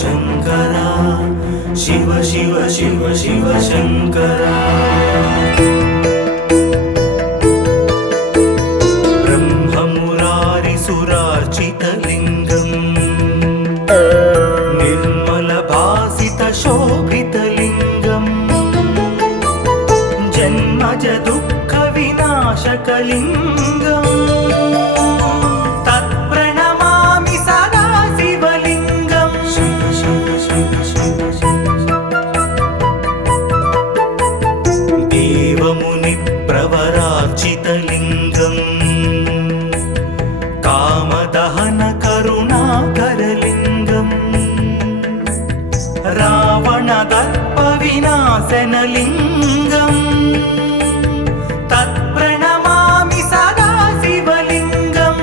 शङ्करा शिव शिव शिव शिव शङ्करा ब्रह्ममुरारिसुरार्चितलिङ्गम् निर्मलभासितशोभितलिङ्गम् जन्मज दुःखविनाशकलिङ्गम् प्रवरार्चितलिङ्गम् कामदहन करुणाकरलिङ्गम् रावणदर्पविनाशनलिङ्गम् तत्प्रणमामि सदा शिवलिङ्गम्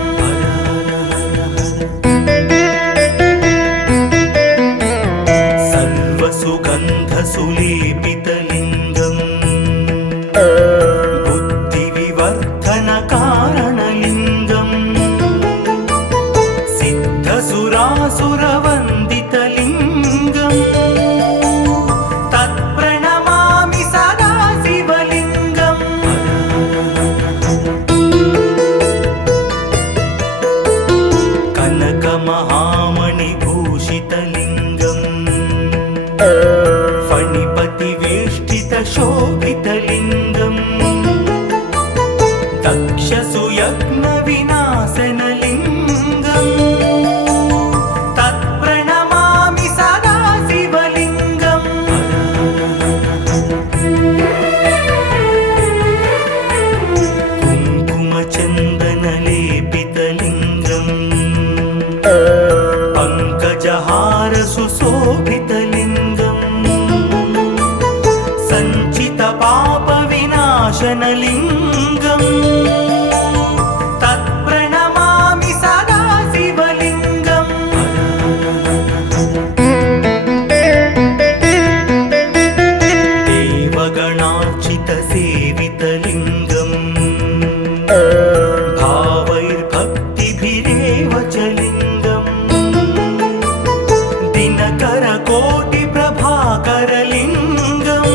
सर्वसुगन्धसुलेपितलिङ्गम् कारणलिङ्गम् सिद्धसुरासुरवन्दितलिङ्गम् तत्प्रणमामि सदा शिवलिङ्गम् कनकमहामणिभूषितलिङ्गम् फणिपतिवेष्टितशोभितलिङ्गम् दक्षसुयज्ञविनाशनलिङ्गम् तत्प्रणमामि सदा शिवलिङ्गम् कुङ्कुमचन्दनलेपितलिङ्गम् पङ्कजहारसुशोभितलिङ्गम् सञ्चितपापविनाशनलिङ्गम् तत्प्रणमामि सदा शिवलिङ्गम् देवगणार्चितसेवितलिङ्गम् भावैर्भक्तिभिरेव च लिङ्गम् दिनकरकोटिप्रभाकरलिङ्गम्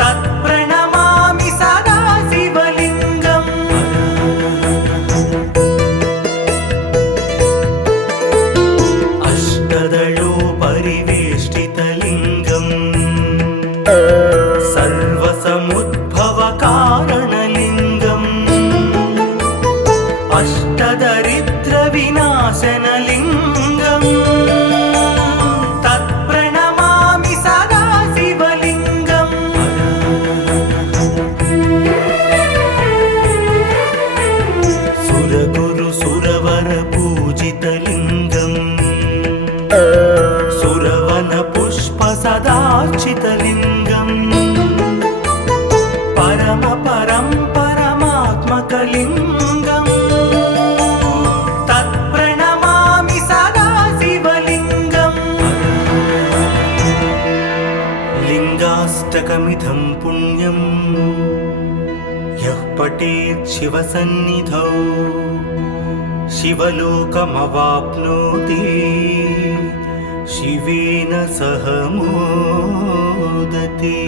तत्प्रणमामि सदा शिवलिङ्गम् अष्टदलोपरिवेष्टितलिङ्गम् सर्वसमुद्भवकारणलिङ्गम् अष्टदरिद्रविनाशनलिङ्गम् तत्प्रणमामि सदा शिवलिङ्गम् सुरगुरुसुरवरपूजितलिङ्गम् सुरवनपुष्पसदार्चितलिङ्गम् परमात्मकलिङ्गम् तत्प्रणमामि सदा शिवलिङ्गम् लिङ्गाष्टकमिदं पुण्यम् यः पठेत् शिवसन्निधौ शिवलोकमवाप्नोति शिवेन सह मोदते।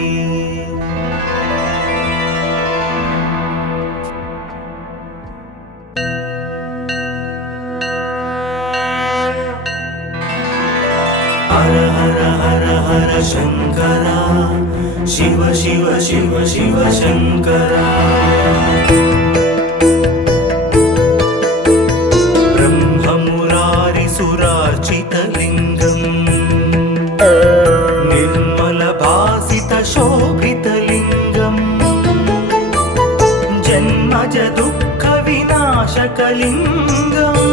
हर हर हर हर शङ्करा शिव शिव शिव शिव शङ्करा ब्रह्ममुरारिसुरार्चितलिङ्गम् निर्मलभासितशोभितलिङ्गम् जन्मज दुःखविनाशकलिङ्गम्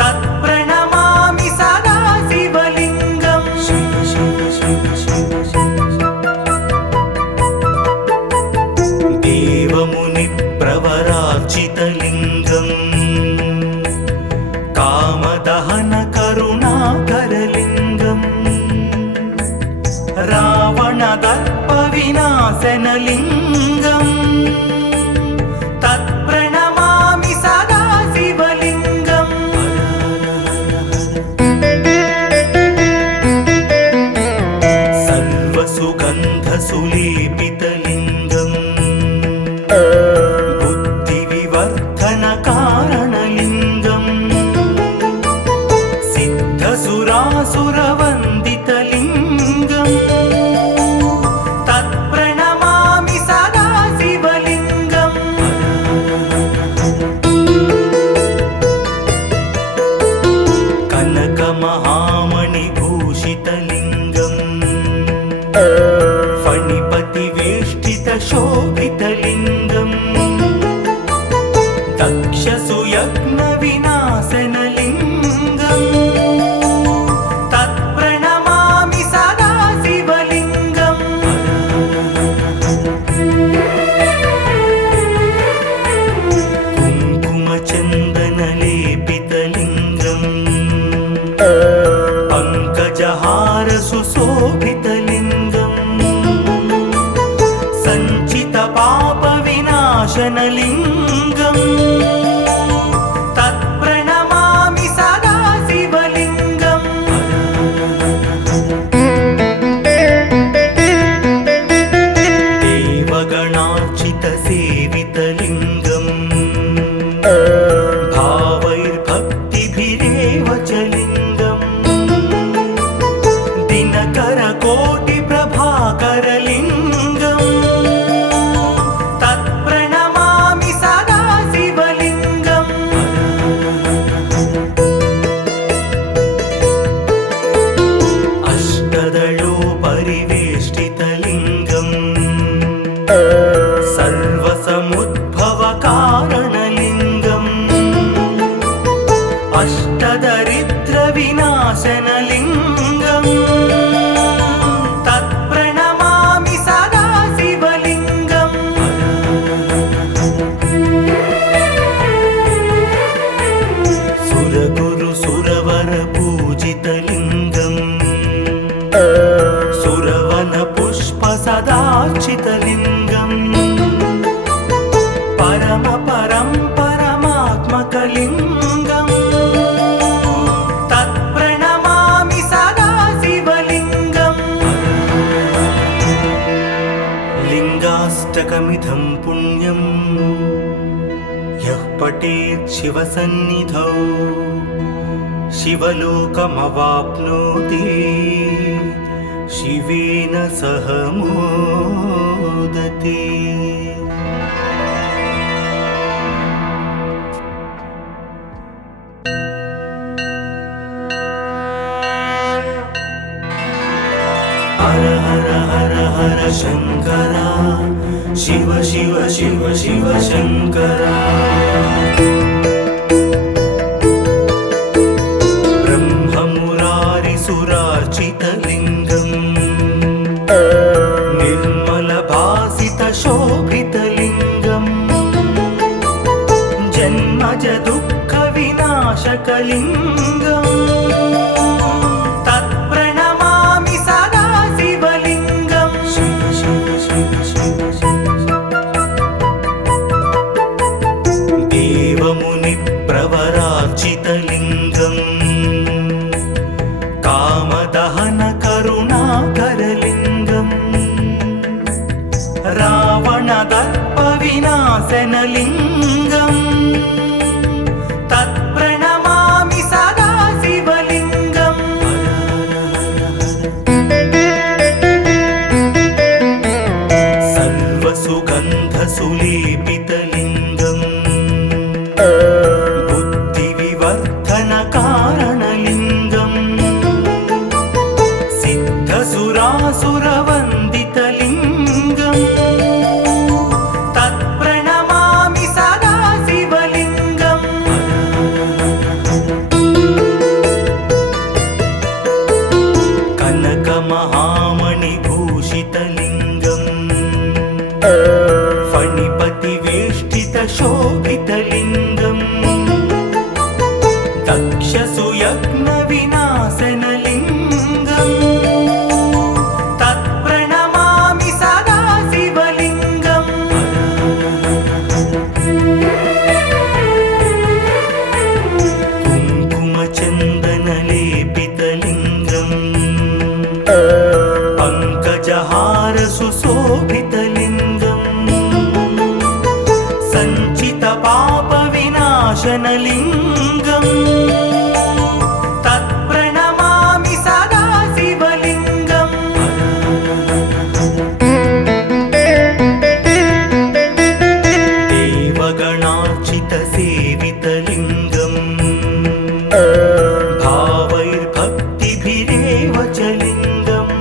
तत्प्रणमामि सदा शिवलिङ्गम् शिव शिव शिव शिव देवमुनिप्रवरार्चितलिङ्गम् कामदहन करुणाकरलिङ्गम् रावणदर्पविनाशनलिङ्गम् तत्प्रणमामि सदा बुद्धिविवर्धनकारणलिङ्गं सिद्धसुरासुरवन्दितलिङ्गं तत्प्रणमामि सदा शिवलिङ्गं कनकमहामणिभूषितलिङ्गं फणिपतिवेष्टितशोभितलिङ्गं दक्षसुयज्ञविनाशनलिङ्गं तत्प्रणमामि सदा शिवलिङ्गं कुङ्कुमचन्दनलेपितलिङ्गं पङ्कजहारसुशोभितलिङ्गं सञ्चितपापविनाशनलिङ्गं तत्प्रणमामि सदा शिवलिङ्गं देवगणार्चितसेवितलिङ्गं भावैर्भक्तिभिरेव च लिङ्गं दिनकरकोटिप्रभाकरलिङ्गं तत्प्रणमामि सदा शिवलिङ्गं अष्टदलोपरिवेष्टितलिङ्गं सर्वसमुद्भवकारणलिङ्गं अष्टदरिद्रविनाशनलिङ्गं तत्प्रणमामि सदा शिवलिङ्गं सुरगुरुसुरवरपूजितलिङ्गं सुरवनपुष्पसदार्चितलिङ्गं परमात्मकलिङ्गं तत्प्रणमामि सदा शिवलिङ्गं लिङ्गाष्टकमिदं पुण्यं यः पठेत् शिवसन्निधौ शिवलोकमवाप्नोति शिवेन सह मोदते। हर हर हर हर शङ्करा शिव शिव शिव शिव शङ्करा ब्रह्ममुरारिसुरार्चितलिङ्गं निर्मलभासितशोभितलिङ्गं जन्मजदुःखविनाशकलिङ्गं तत्प्रणमामि सदा शिवलिङ्गं शिव शिव शिव शिव देवमुनिप्रवरार्चितलिङ्गं कामदहनकरुणाकरलिङ्गं रावणदर्पविनाशनलिङ्गं तत्प्रणमामि सदा शिवलिङ्गं सर्वसुगन्धसुलेपितलिङ्गं बुद्धिविवर्धनकारणलिङ्गं सिद्धसुरासुरवन्दितलिङ्गं तत्प्रणमामि सदा शिवलिङ्गं कनकमहामणिभूषितलिङ्गं फणिपतिवेष्टितशोभितलिङ्गं दक्षसुयज्ञविनाशनलिङ्गं तत्प्रणमामि सदा शिवलिङ्गं कुङ्कुमचन्दनलेपितलिङ्गं पङ्कजहारसुशोभितलिङ्गं विनाशनलिङ्गम् तत्प्रणमामि सदा शिवलिङ्गम् देवगणार्चितसेवितलिङ्गम् भावैर्भक्तिभिरेव च लिङ्गम्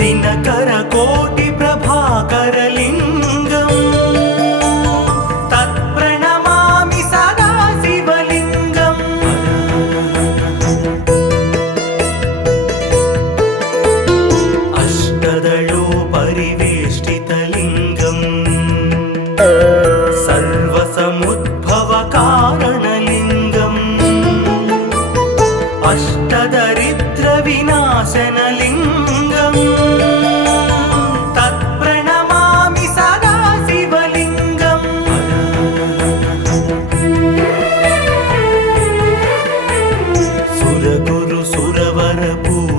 दिनकरकोटिप्रभाकरलिङ्गम् तत्प्रणमामि सदा शिवलिङ्गम् अष्टदलोपरिवेष्टितलिङ्गम् सर्वसमुद्भवकारणलिङ्गम् अष्टदरिद्रविनाशनलिङ्गम् तत्प्रणमामि सदा शिवलिङ्गम्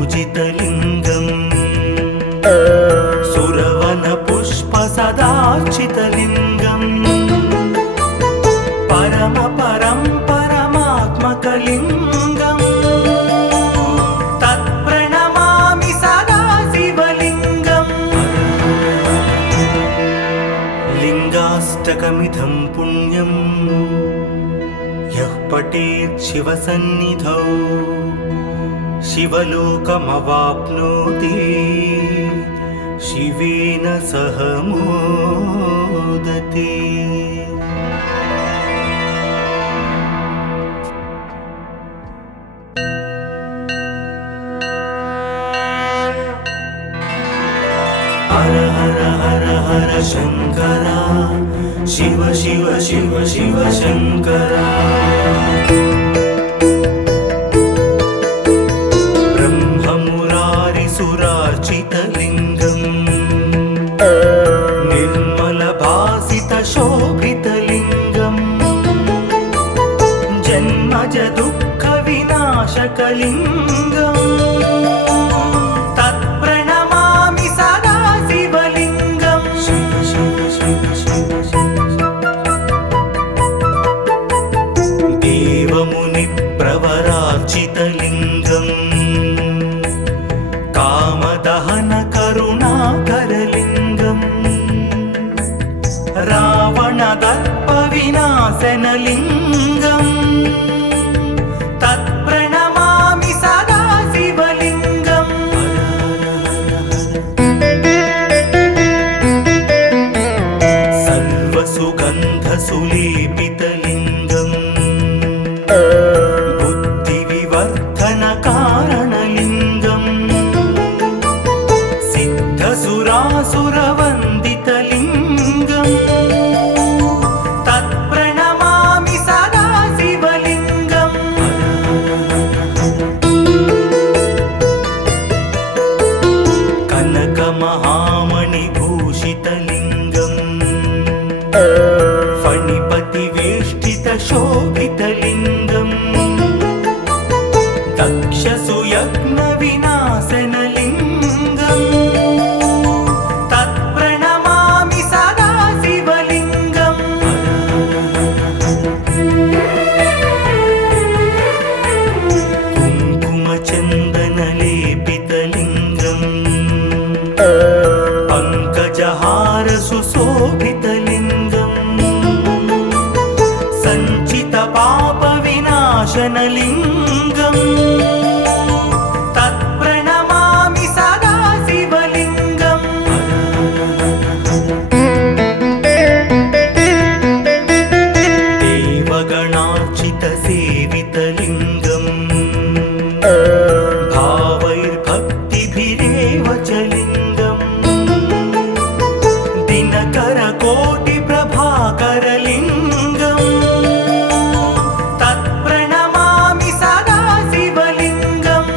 सुरगुरुसुरवरपूजितलिङ्गम् सुरवनपुष्पसदार्चितलिङ्गम् परमात्मकलिङ्गम् तत्प्रणमामि सदा शिवलिङ्गम् लिङ्गाष्टकमिदं पुण्यं यः पठेत् शिवसन्निधौ शिवलोकमवाप्नोति शिवेन सह मोदते। हर हर हर हर शंकरा शिव शिव शिव शिव शंकरा ब्रह्ममुरारिसुरार्चितलिङ्गम् निर्मलभासितशोभितलिङ्गम् जन्मज दुःखविनाशकलिङ्गम् तत्प्रणमामि सदा शिवलिङ्गम् शिव शिव शिव शिव देवमुनिप्रवरार्चितलिङ्गम् कामदहनकरुणाकरलिङ्गम् रावणदर्पविनाशनलिङ्गम् तत्प्रणमामि सदा शिवलिङ्गम् सर्वसुगन्धसुलेपितलिङ्गम् बुद्धिविवर्धनकारणलिङ्गम् सिद्धसुरासुरवन्दितलिङ्गम् तत्प्रणमामि सदा शिवलिङ्गम् कनकमहामणिभूषितलिङ्गम् फणिपतिवेष्टितशोभितलिङ्गम् दक्षसुयज्ञविनाशनलिङ्गम् तत्प्रणमामि सदा शिवलिङ्गम् कुङ्कुमचन्दनलेपितलिङ्गम् पङ्कजहारसुशोभितलिङ्गम् सञ्चितपापविनाशनलिङ्गम् तत्प्रणमामि सदा शिवलिङ्गम् देवगणार्चितसेवितलिङ्गम् भावैर्भक्तिभिरेव च लिङ्गम् दिनकरकोटिप्रभाकरलिङ्गम् तत्प्रणमामि सदा शिवलिङ्गम्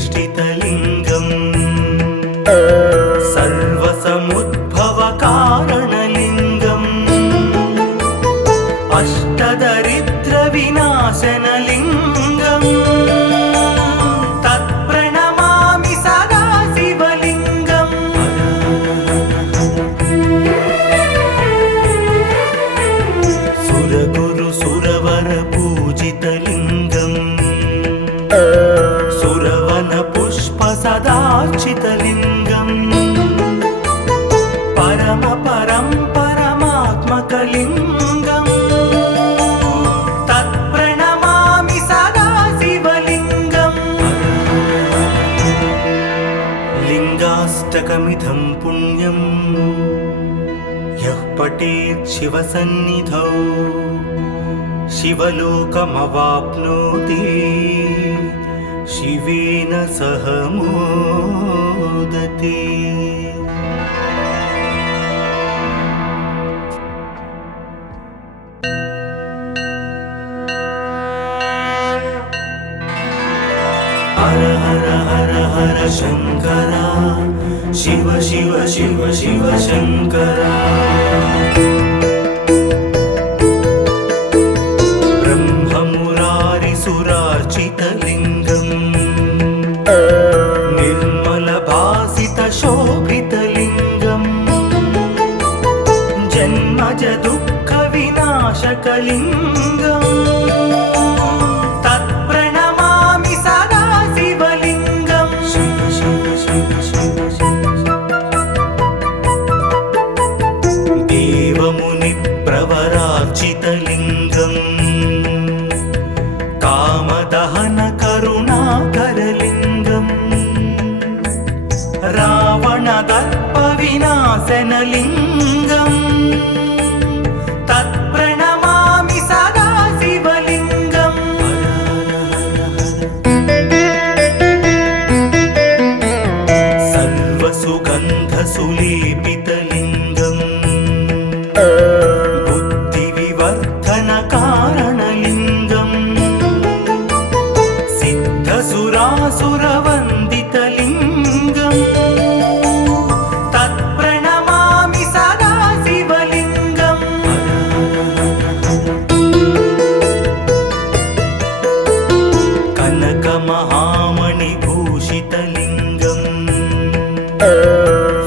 अष्टदलोपरिवेष्टितलिङ्गम् सर्वसमुद्भवकारणलिङ्गम् अष्टदरिद्रविनाशनलिङ्गम् तत्प्रणमामि सदा शिव सुरवन पुष्प सदार्चितलिङ्गम् परम परं परमात्मकलिङ्गम् तत्प्रणमामि सदा शिवलिङ्गम् लिङ्गाष्टकमिदं पुण्यम् यः पठेत् शिवसन्निधौ शिवलोकमवाप्नोति शिवेन सह मोदते। हर हर हर हर शंकरा शिव शिव शिव शिव शंकरा ब्रह्ममुरारिसुरार्चितलिङ्गम् निर्मलभासितशोभितलिङ्गम् जन्मज दुःखविनाशकलिङ्गम् तत्प्रणमामि सदा शिवलिङ्गम् शिव शिव शिव शिव देवमुनिप्रवरार्चितलिङ्गम् कामदहन करुणाकरलिङ्गम् रावणदर्पविनाशनलिङ्गम् तत्प्रणमामि सदा शिवलिङ्गम् सर्वसुगन्धसुलेपितलिङ्गम् बुद्धिविवर्धनकारणलिङ्गम् सिद्धसुरासुरवन्दितलिङ्गम् तत्प्रणमामि सदा शिवलिङ्गम् कनकमहामणिभूषितलिङ्गम्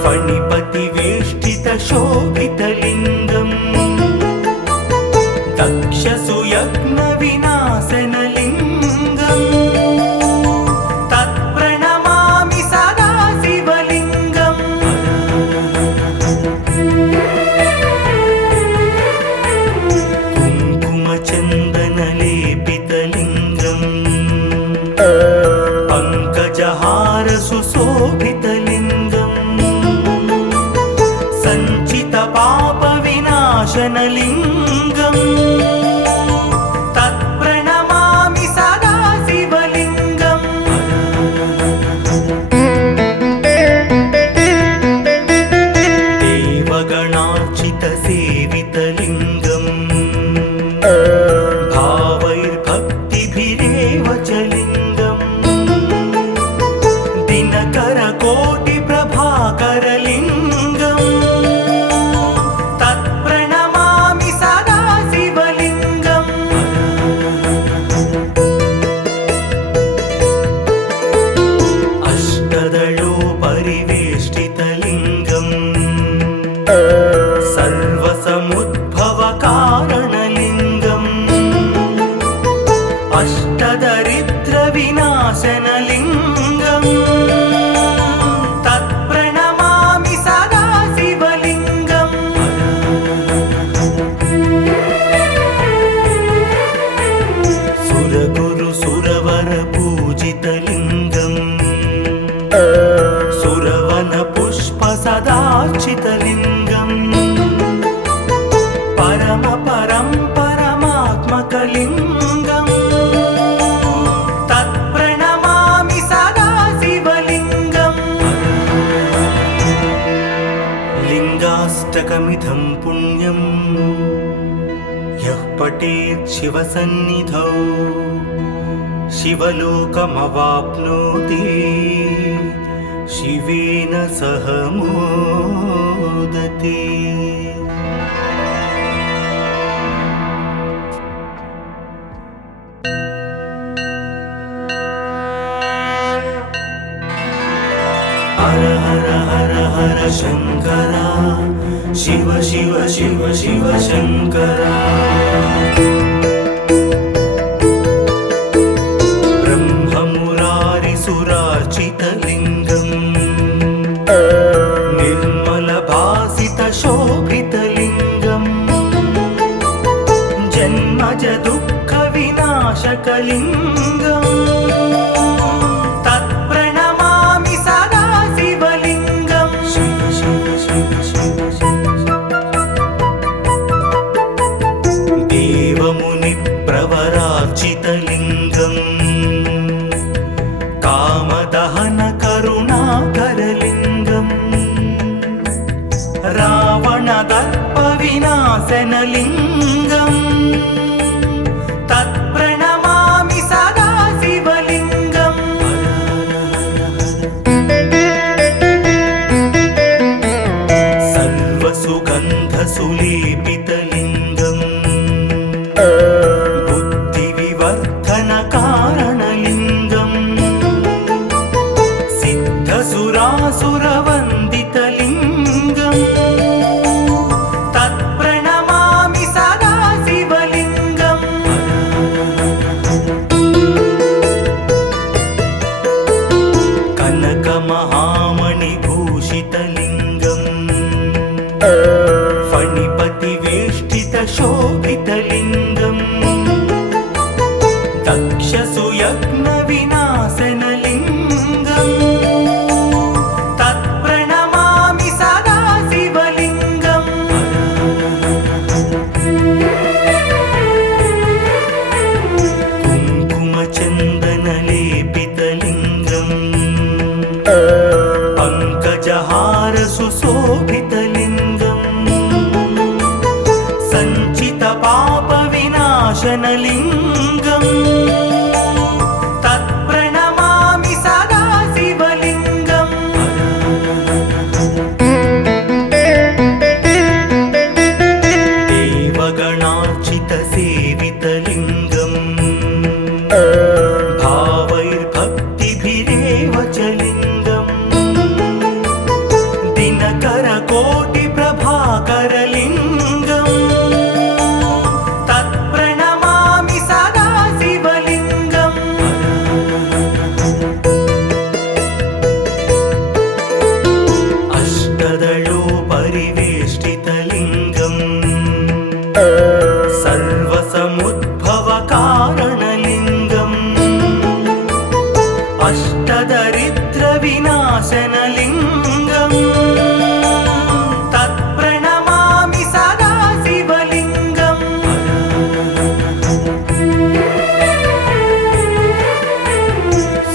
फणिपतिवेष्टितशोभितलिङ्गम् दक्षसुयज्ञविनाशनलिङ्गम् तत्प्रणमामि सदा शिवलिङ्गम् कुङ्कुमचन्दनलेपितलिङ्गम् पङ्कजहारसुशोभितलिङ्गम् सञ्चितपापविनाशनलिङ्गम् तत्प्रणमामि सदा शिवलिङ्गम् देवगणार्चितसेवितलिङ्गम् भावैर्भक्तिभिरेव च लिङ्गम् दिनकरकोटिप्रभाकरलिङ्गम् तत्प्रणमामि सदा शिवलिङ्गम् अष्टदलोपरिवेष्टितलिङ्गम् सर्वसमुद्भवकारणलिङ्गम् अष्टदरिद्रविनाशनलिङ्गम् तत्प्रणमामि सदा शिवलिङ्गम् सुरगुरुसुरवरपूजितलिङ्गम् सुरवनपुष्पसदार्चितलिङ्गम् परम परं परमात्मकलिङ्गम् तत्प्रणमामि सदा शिवलिङ्गम् लिङ्गाष्टकमिदं पुण्यम् यः पठेत् शिवसन्निधौ शिवलोकमवाप्नोति शिवेन सह मोदते। हर हर हर हर शंकरा शिव शिव शिव शिव शंकरा ब्रह्म शिवलिङ्गम् तत्प्रणमामि सदा शिवलिङ्गम् सर्वसुगन्धसुलेपितलिङ्गम् बुद्धिविवर्धनकारणलिङ्गम् सिद्धसुरासुरवन्दितलिङ्गम् तत्प्रणमामि सदा शिवलिङ्गम् कनकमहामणिभूषितलिङ्गम् फणिपतिवेष्टितशोभितलिङ्गम् दक्षसुयज्ञविनाशनलिङ्गम् तत्प्रणमामि सदा शिवलिङ्गम् कुङ्कुमचन्दनलेपितलिङ्गम् पङ्कजहारसुशोभितलिङ्गम् सञ्चितपापविनाशनलिङ्गम् तत्प्रणमामि सदा शिवलिङ्गम् देवगणार्चितसेवितलिङ्गम् भावैर्भक्तिभिरेव च लिङ्गम् दिनकरकोटिप्रभाकरलिङ्गम् तत्प्रणमामि सदा शिवलिङ्गम् अष्टदलोपरिवेष्टितलिङ्गम् सर्वसमुद्भवकारणलिङ्गम् अष्टदरिद्रविनाशनलिङ्गम् तत्प्रणमामि सदा शिवलिङ्गम्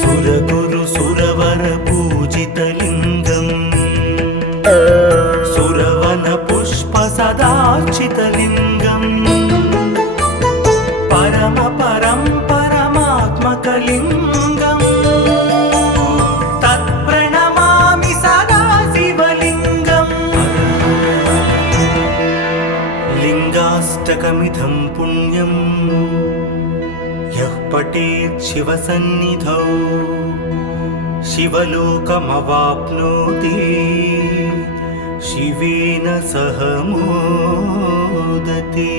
सुरगुरुसुरवरपूजितलिङ्गम् सुरवनपुष्पसदार्चितलिङ्गम् परमात्मकलिङ्गम् तत्प्रणमामि सदा शिवलिङ्गम् लिङ्गाष्टकमिदं पुण्यं यः पठेत् शिवसन्निधौ शिवलोकमवाप्नोति शिवेन सह मोदते।